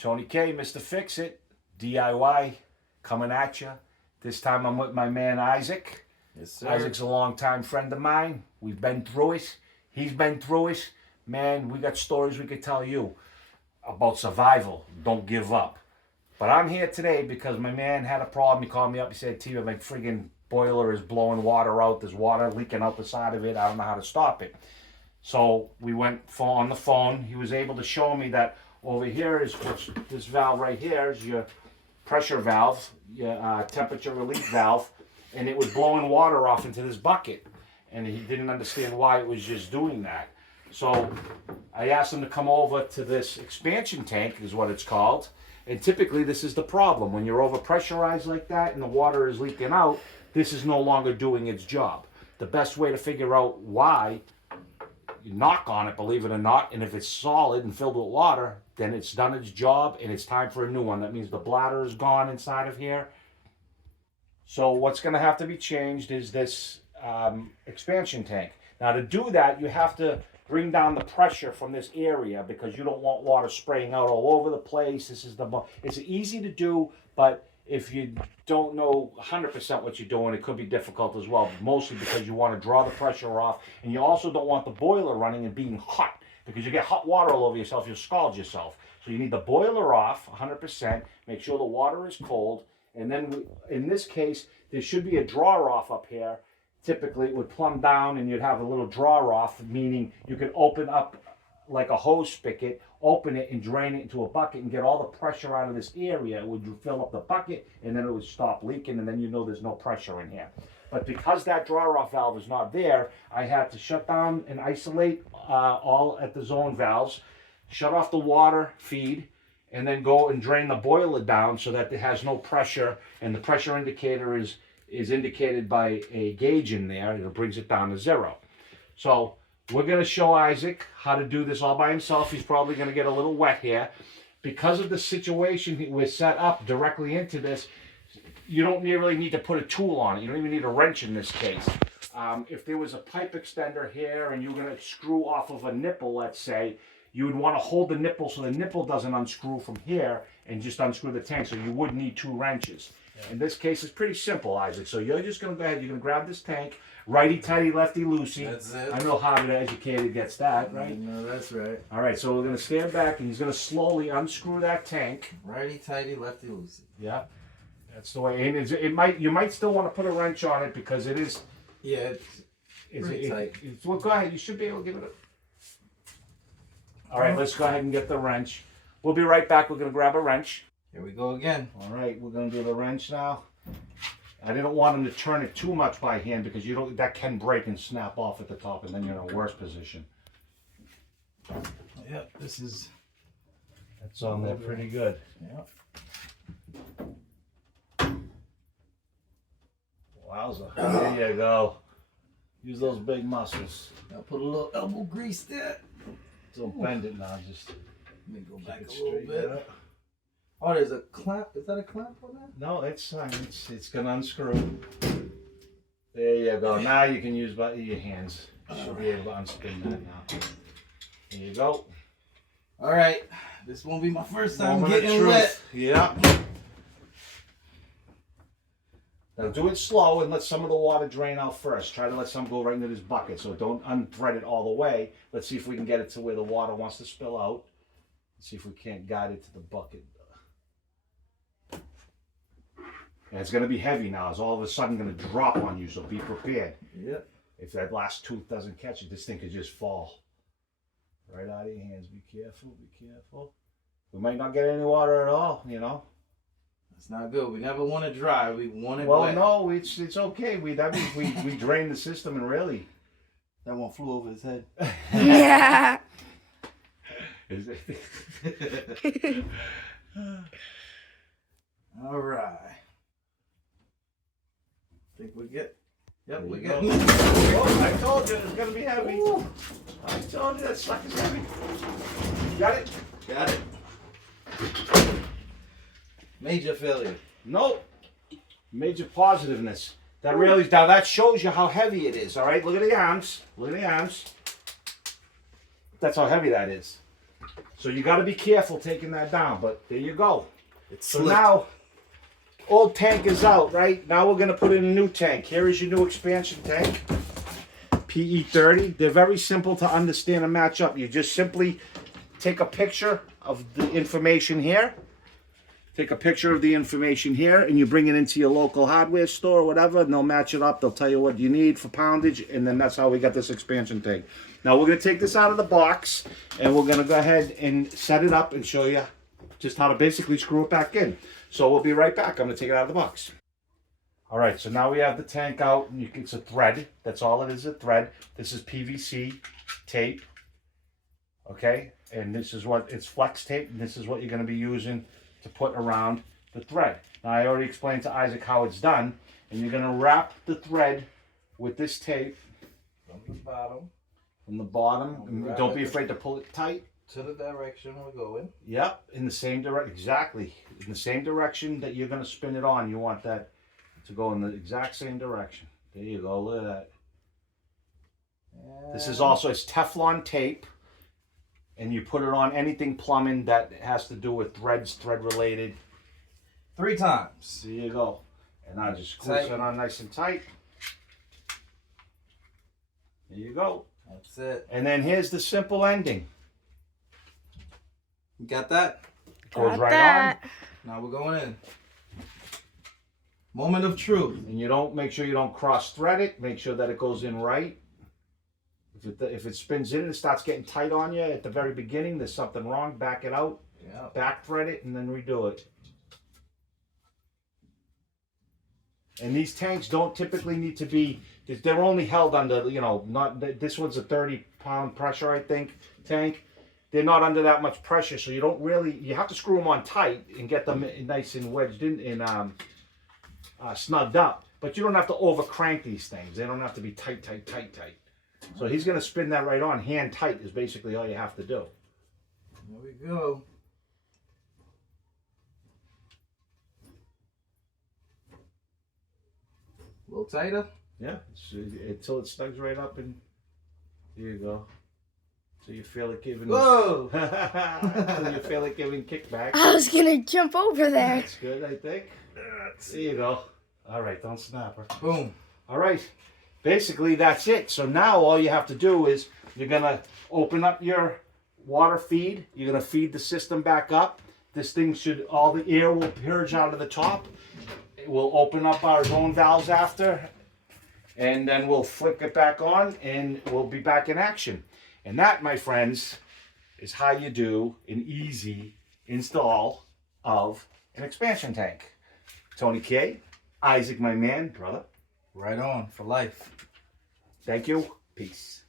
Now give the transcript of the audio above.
Tony K, Mr. Fix It, DIY, coming at you. This time I'm with my man Isaac. Yes, sir. Isaac's a longtime friend of mine. We've been through it. He's been through it. Man, we got stories we could tell you about survival. Don't give up. But I'm here today because my man had a problem. He called me up. He said, T, my friggin' boiler is blowing water out. There's water leaking out the side of it. I don't know how to stop it. So we went on the phone. He was able to show me that over here is this valve right here is your pressure valve, your temperature relief valve, and it was blowing water off into this bucket. And he didn't understand why it was just doing that. So I asked him to come over to this expansion tank, is what it's called. And typically this is the problem. When you're overpressurized like that and the water is leaking out, this is no longer doing its job. The best way to figure out why, you knock on it, believe it or not, and if it's solid and filled with water, then it's done its job and it's time for a new one. That means the bladder is gone inside of here. So what's going to have to be changed is this expansion tank. Now to do that, you have to bring down the pressure from this area because you don't want water spraying out all over the place. It's easy to do, but if you don't know 100% what you're doing, it could be difficult as well, mostly because you want to draw the pressure off, and you also don't want the boiler running and being hot, because you get hot water all over yourself, you'll scald yourself. So you need the boiler off 100%, make sure the water is cold, and then in this case, there should be a draw off up here. Typically it would plumb down and you'd have a little draw off, meaning you could open up like a hose spigot, open it and drain it into a bucket and get all the pressure out of this area. It would fill up the bucket and then it would stop leaking, and then you know there's no pressure in here. But because that draw off valve is not there, I had to shut down and isolate all at the zone valves, shut off the water feed, and then go and drain the boiler down so that it has no pressure, and the pressure indicator is indicated by a gauge in there. It brings it down to 0. So we're going to show Isaac how to do this all by himself. He's probably going to get a little wet here. Because of the situation we're set up directly into this, you don't really need to put a tool on it. You don't even need a wrench in this case. If there was a pipe extender here and you're going to screw off of a nipple, let's say, you would want to hold the nipple so the nipple doesn't unscrew from here and just unscrew the tank. So you would need 2 wrenches. In this case, it's pretty simple, Isaac. So you're just going to go ahead, you're going to grab this tank, righty-tighty, lefty-loosey. That's it. I know Harvard educated gets that, right? No, that's right. All right, so we're going to stand back and he's going to slowly unscrew that tank. Righty-tighty, lefty-loosey. Yeah, that's the way. And you might still want to put a wrench on it because it is. Yeah, it's pretty tight. Well, go ahead. You should be able to give it a. All right, let's go ahead and get the wrench. We'll be right back. We're going to grab a wrench. Here we go again. All right, we're going to do the wrench now. I didn't want him to turn it too much by hand because that can break and snap off at the top, and then you're in a worse position. Yep, this is. That's on there pretty good. Yep. Wowza. There you go. Use those big muscles. I'll put a little elbow grease there. Don't bend it now, just Let me go back keep it a little straight. bit. Oh, there's a clamp. Is that a clamp on that? No, it's gonna unscrew. There you go. Now you can use your hands. You should be able to unspin that now. There you go. All right. This won't be my first time Moment of getting truth. wet. Yeah. Now do it slow and let some of the water drain out first. Try to let some go right into this bucket, so don't unthread it all the way. Let's see if we can get it to where the water wants to spill out. Let's see if we can't guide it to the bucket. And it's going to be heavy now. It's all of a sudden going to drop on you, so be prepared. Yep. If that last tooth doesn't catch it, this thing could just fall right out of your hands. Be careful, be careful. We might not get any water at all, you know. That's not good. We never want it dry. We want it Well, wet. no, it's okay. That means we drain the system, and really. That one flew over his head. Yeah. Is it? All right. Think we get. Yep, we There get. you go. Oh, I told you it's gonna be heavy. Ooh. I told you that sucker's heavy. Got it? Got it. Major failure. Nope. Major positiveness. That shows you how heavy it is. All right. Look at the arms. Look at the arms. That's how heavy that is. So you got to be careful taking that down. But there you go. It's So slipped. now, old tank is out, right? Now we're going to put in a new tank. Here is your new expansion tank. PE30. They're very simple to understand and match up. You just simply take a picture of the information here. Take a picture of the information here, and you bring it into your local hardware store or whatever, and they'll match it up. They'll tell you what you need for poundage, and then that's how we got this expansion tank. Now we're going to take this out of the box, and we're going to go ahead and set it up and show you just how to basically screw it back in. So we'll be right back. I'm going to take it out of the box. All right, so now we have the tank out, and it's a thread. That's all it is, a thread. This is PVC tape, okay? And this is what, it's flex tape, and this is what you're going to be using to put around the thread. Now I already explained to Isaac how it's done, and you're going to wrap the thread with this tape From the bottom from the bottom. And Wrap don't it. be afraid to pull it tight. to the direction we're going. Yep, in the same direction, exactly. In the same direction that you're going to spin it on. You want that to go in the exact same direction. There you go, look at that. This is also, it's Teflon tape. And you put it on anything plumbing that has to do with threads, thread related. 3 times. There you go. And I just screw it on nice and tight. There you go. That's it. And then here's the simple ending. You got that? Goes Got right that. Now we're going in. Moment of truth. on. And you don't, make sure you don't cross thread it. Make sure that it goes in right. If it spins in and it starts getting tight on you at the very beginning, there's something wrong. Back it out, Yeah. back thread it, and then redo it. And these tanks don't typically need to be, they're only held under, you know, not, this one's a 30-pound pressure, I think, tank. They're not under that much pressure, so you don't really, you have to screw them on tight and get them nice and wedged in and snugged up. But you don't have to over crank these things. They don't have to be tight, tight, tight, tight. So he's going to spin that right on. Hand tight is basically all you have to do. There we go. A little tighter. Yeah, until it snugs right up, and there you go. So you feel it giving. Whoa! So you feel it giving kickback. I was gonna jump over there. That's good, I think. There you go. All right, don't snap her. Boom. All right, basically that's it. So now all you have to do is you're gonna open up your water feed. You're gonna feed the system back up. This thing should, all the air will purge out of the top. It will open up our own valves after, and then we'll flick it back on, and we'll be back in action. And that, my friends, is how you do an easy install of an expansion tank. Tony K, Isaac, my man, brother. Right on for life. Thank you. Peace.